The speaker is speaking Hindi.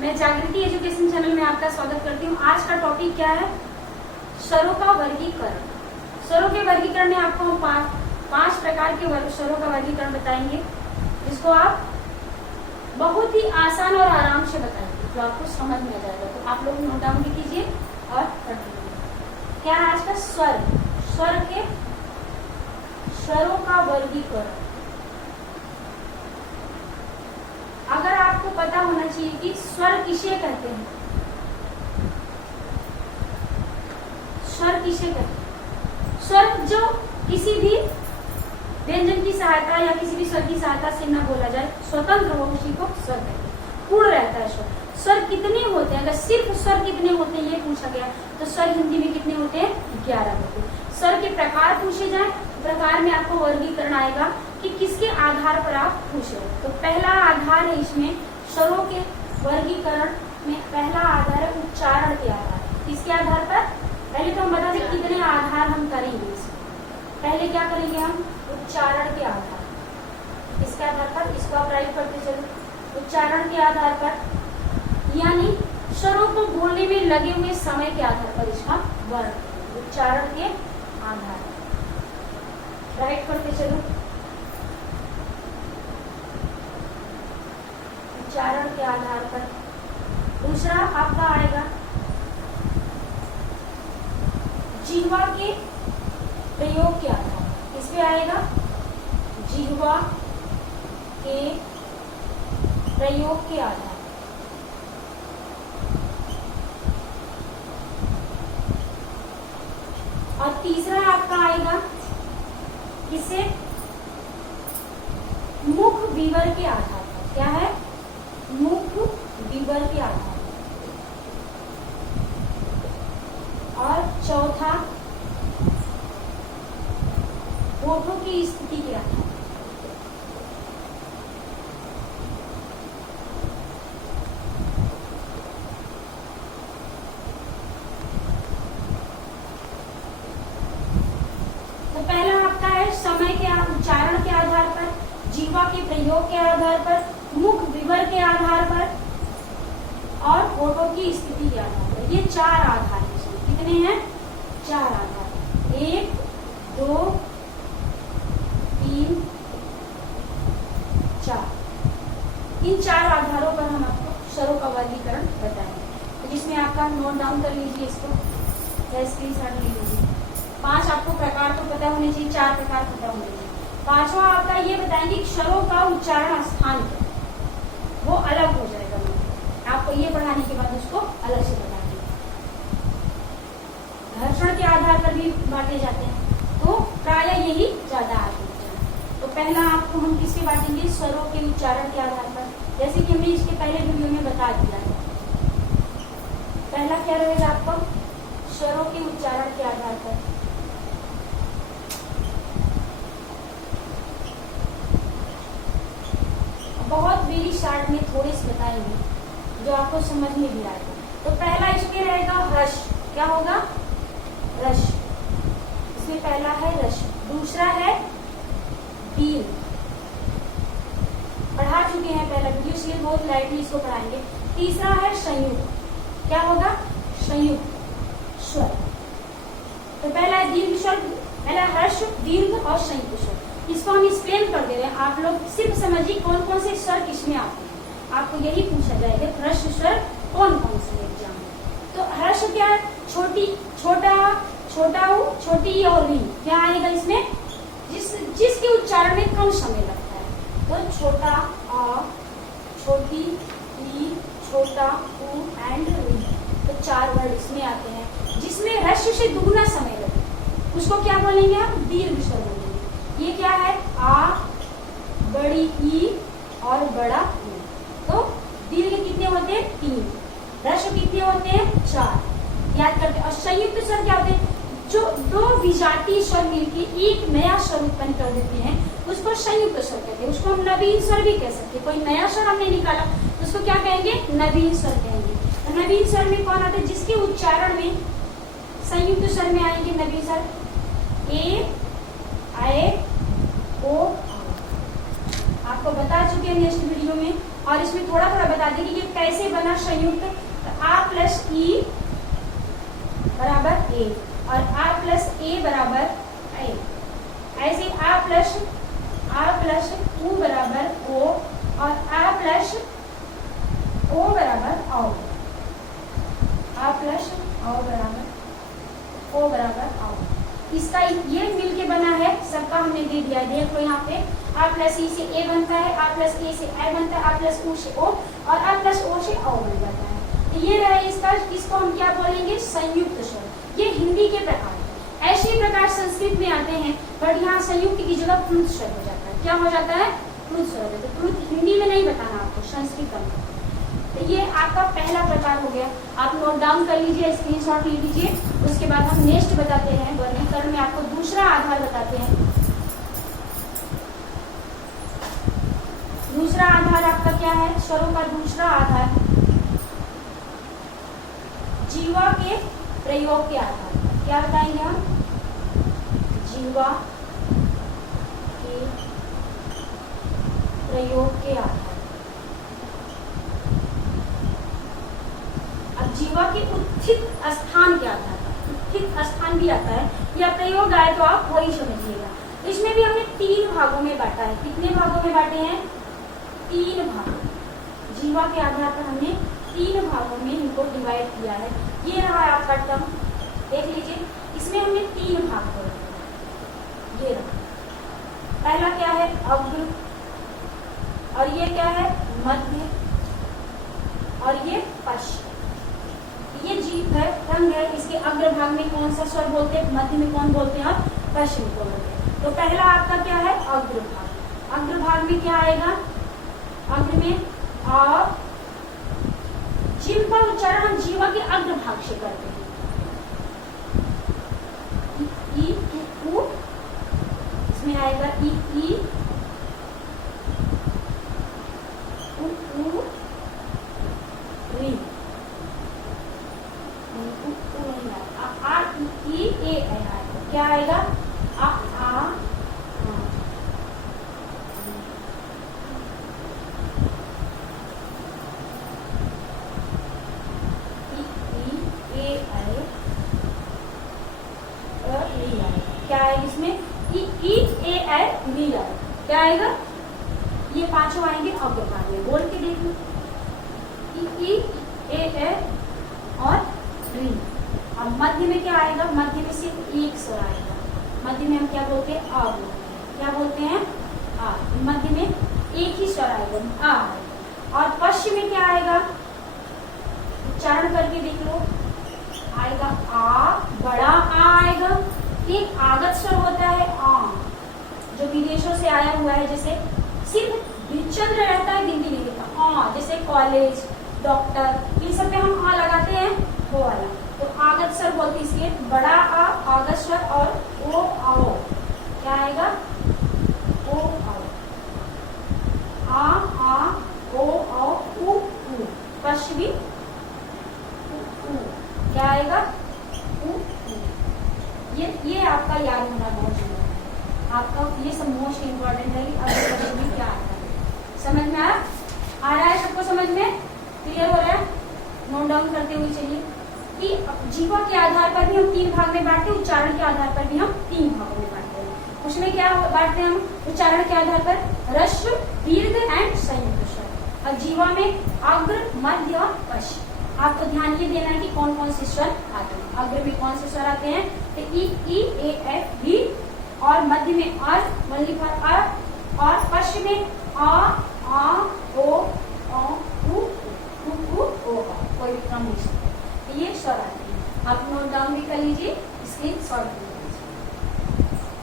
मैं जागृति एजुकेशन चैनल में आपका स्वागत करती हूँ। आज का टॉपिक क्या है? स्वरों का वर्गीकरण। स्वरों के वर्गीकरण में आपको हम पांच प्रकार के स्वरों का वर्गीकरण बताएंगे, जिसको आप बहुत ही आसान और आराम से बताएंगे, जो आपको समझ में आ जाएगा। तो आप लोग नोट डाउन भी कीजिए और पढ़ लीजिए। क्या है आज का? स्वर। स्वर के स्वरों का वर्गीकरण। अगर आपको पता होना चाहिए कि स्वर किसे कहते हैं, स्वर किसे कहते हैं? स्वर जो किसी भी व्यंजन की सहायता या किसी भी स्वर की सहायता से न बोला जाए, स्वतंत्र हो, उसी को स्वर कहते हैं। पूर्ण रहता है स्वर। स्वर कितने होते हैं? अगर सिर्फ स्वर कितने होते हैं ये पूछा गया तो स्वर हिंदी में कितने होते हैं? 11 होते हैं। स्वर के प्रकार पूछे जाए, प्रकार में आपको वर्गीकरण आएगा कि किसके आधार पर आप पूछ रहे हो। तो पहला आधार है इसमें स्वरों के वर्गीकरण में, पहला आधार है उच्चारण के आधार। किसके आधार पर? पहले तो हम बता दें कितने आधार हम करेंगे इसमें। पहले क्या करेंगे हम? उच्चारण के आधार। इसके आधार पर इसको आप राइट करते चलो। उच्चारण के आधार पर यानी स्वरों को बोलने में लगे हुए समय के आधार पर इसका वर्ग। उच्चारण के आधार राइट करते चलो। उच्चारण के आधार पर। दूसरा आपका आएगा जिह्वा के प्रयोग के आधार पर। किस पे आएगा? जिह्वा के प्रयोग के आधार। और तीसरा आपका आएगा किसे? मुख विवर के आधार पर। क्या है? मुख विवर के आधार पर। और चौथा होठों की स्थिति के आधार पर। तो पहला आपका है समय के उच्चारण के आधार पर, जिह्वा के प्रयोग के आधार पर, मुख विवर के आधार पर और होठों की स्थिति के आधार पर। ये 4 आधार हैं। कितने हैं? 4 आधार। 1 2 3 4। इन 4 आधारों पर हम आपको स्वरों का वर्गीकरण बताएंगे। तो जिसमें आपका नोट डाउन कर लीजिए, इसको या स्क्रीनशॉट ले लीजिए। 5 आपको प्रकार तो पता होने चाहिए, 4 प्रकार पता होने चाहिए। 5वां आपका ये बताएंगे कि स्वरों का उच्चारण स्थान क्या है, वो अलग हो जाएगा। आपको ये पढ़ाने के बाद उसको अलग से बताएंगे। घर्षण के आधार पर भी बांटे जाते हैं, तो प्रायः यही ज्यादा आगे होते हैं। तो पहला आपको हम किसके बांटेंगे? स्वरों के उच्चारण के आधार पर, जैसे कि हमने इसके पहले वीडियो में बता दिया है। पहला क्या रहेगा आपको? स्वरों के उच्चारण के आधार पर। बहुत वेरी शॉर्ट में थोड़े से बताएंगे जो आपको समझ में भी आएगा। तो पहला इसमें रहेगा रस। क्या होगा? रस। इसमें पहला है रस। दूसरा है दीर्घ। पढ़ा चुके हैं पहला वीडियो, इसलिए बहुत लाइटली इसको पढ़ाएंगे। तीसरा है संयुक्त। क्या होगा? संयुक्त स्वर। तो पहला है दीर्घ स्वर, पहला हर्ष, दीर्घ और संयुक्त स्वर। इसको हम स्पेल कर दे रहे हैं। आप लोग सिर्फ समझिए कौन कौन से स्वर किसमें आते हैं। आपको यही पूछा जाएगा ह्रस्व स्वर कौन कौन से एग्जाम में। तो ह्रस्व क्या है? छोटी, छोटा, छोटा ऊ, छोटी और री। क्या आएगा इसमें? जिसके उच्चारण में कम समय लगता है। तो छोटा आ, छोटी ई, छोटा ऊ एंड री। तो 4 वर्ड इसमें आते हैं। जिसमें ह्रस्व से दुगना समय लगे उसको क्या बोलेंगे हम? दीर्घ स्वर बोलेंगे। ये क्या है? आ, बड़ी ई और बड़ा ई। तो दीर्घ कितने होते हैं? 3। ह्रस्व कितने होते हैं? 4। याद करते हैं। और संयुक्त स्वर क्या होते हैं? जो 2 विजातीय स्वर मिलकर एक नया स्वर उत्पन्न कर देते हैं, उसको संयुक्त स्वर कहते हैं। उसको हम नवीन स्वर भी कह सकते हैं। कोई नया स्वर हमने निकाला उसको क्या कहेंगे? नवीन स्वर कहेंगे। तो नवीन स्वर में कौन आता है? जिसके उच्चारण में संयुक्त स्वर में आएंगे नवीन स्वर। ए, आए, ओ। आपको बता चुके हैं नेक्स्ट वीडियो में। और इसमें थोड़ा थोड़ा बता दें कि ये कैसे बना संयुक्त। तो आ प्लस ई बराबर ए और आ प्लस ए बराबर ए, ऐसे आ प्लस ऊ बराबर ओ और आ प्लस ओ बराबर औ, आ प्लस ओ बराबर औ। इसका ये मिलके बना है, सबका हमने दे दिया है। देखो यहाँ पे आ प्लस ई से ए बनता है, आ प्लस ए से आई बनता है, आ प्लस ऊ से ओ और आ प्लस ओ से औ बन जाता है। तो ये रहा इसका, इसको हम क्या बोलेंगे? संयुक्त स्वर। ये हिंदी के प्रकार है। ऐसे ही प्रकार संस्कृत में आते हैं, बट यहाँ संयुक्त की जगह प्लुत स्वर हो जाता है। क्या हो जाता है? प्लुत स्वर हो जाता है। प्लुत हिंदी में नहीं बताना आपको, संस्कृत में। तो ये आपका पहला प्रकार हो गया, आप नोट डाउन कर लीजिए, स्क्रीनशॉट ले लीजिए। उसके बाद हम नेक्स्ट बताते हैं, वर्गीकरण में आपको दूसरा आधार बताते हैं। दूसरा आधार आपका क्या है? स्वरों का दूसरा आधार जीवा के प्रयोग के आधार पर। क्या बताएंगे हम? जीवा के प्रयोग के आधार। अब जीवा के उत्थित स्थान के आधार पर, उत्थित स्थान भी आता है या प्रयोग आए तो आप वही समझिएगा। इसमें भी हमने 3 भागों में बांटा है। कितने भागों में बांटे हैं? 3 भाग। जीवा के आधार पर हमने 3 भागों में इनको डिवाइड किया है। ये रहा आपका टर्म, देख लीजिए। इसमें हमने 3 भाग करे। ये रहा, पहला क्या है? अग्र, और ये क्या है? मध्य, और ये पश्चिम। ये जीव है, टंग है, इसके अग्र भाग में कौन सा स्वर बोलते हैं? मध्य में कौन बोलते हैं? और पश्चिम को बोलते हैं। तो पहला आपका क्या है? अग्र भाग। अग्र भाग में क्या आएगा? अग्र में और जिनका उच्चारण हम जीवा के अग्र भाग से करते हैं। ई उ, इसमें आएगा ई ई उ री, आ ई ए आएगा। क्या आएगा? आ क्या आएगा इसमें? ई ए आई री आएगा। क्या आएगा? ये पांचों आएंगे अग्र भाग में। बोल के देख लो, ई ए और री। अब मध्य में क्या आएगा? मध्य में सिर्फ एक स्वर आएगा। मध्य में हम क्या बोलते हैं? आ बोलते हैं। क्या बोलते हैं? आ। मध्य में एक ही स्वर आएगा, आ। और पश्चिम में क्या आएगा? उच्चारण करके देख लो, आएगा आ, बड़ा आ आएगा। एक आगत स्वर होता है आ, जो विदेशों से आया हुआ है, जैसे सिर्फ विचंद्र रहता है, बिंदी नहीं रहता। आ, जैसे कॉलेज, डॉक्टर, इन सब पे हम आ लगाते हैं, वो वाला। तो आगत स्वर बोलते हैं, इसलिए बड़ा आ आगत स्वर। और ओ आओ, क्या आएगा? ओ आओ, आ ओ आओ, उ पश्चिमी क्या आएगा? उ। ये आपका याद होना बहुत जरूरी है। आपका ये सब मोस्ट इम्पोर्टेंट है कि अगले में क्या आता है। समझ में आ रहा है? सबको समझ में क्लियर हो रहा है? नोट डाउन करते हुए चलिए कि जीवा के आधार पर भी हम 3 भाग में बांटते हैं, उच्चारण के आधार पर भी हम 3 भागों में बांटते हैं। उसमें क्या बांटते हैं हम? उच्चारण के आधार पर ह्रस्व, दीर्घ एंड संयुक्त स्वर। और जीवा में अग्र, मध्य और पश्चिम। आपको ध्यान ये देना है कि कौन कौन से स्वर आते हैं। अग्र में कौन से स्वर आते हैं? तो ई ए एफ वी, और मध्य में अर, वनली फॉर अर, और पश्चिम में आ ओ उ ओ, कोई भी क्रम नहीं। ये स्वर आते हैं। आप नोट डाउन भी कर लीजिए, स्क्रीन शॉट।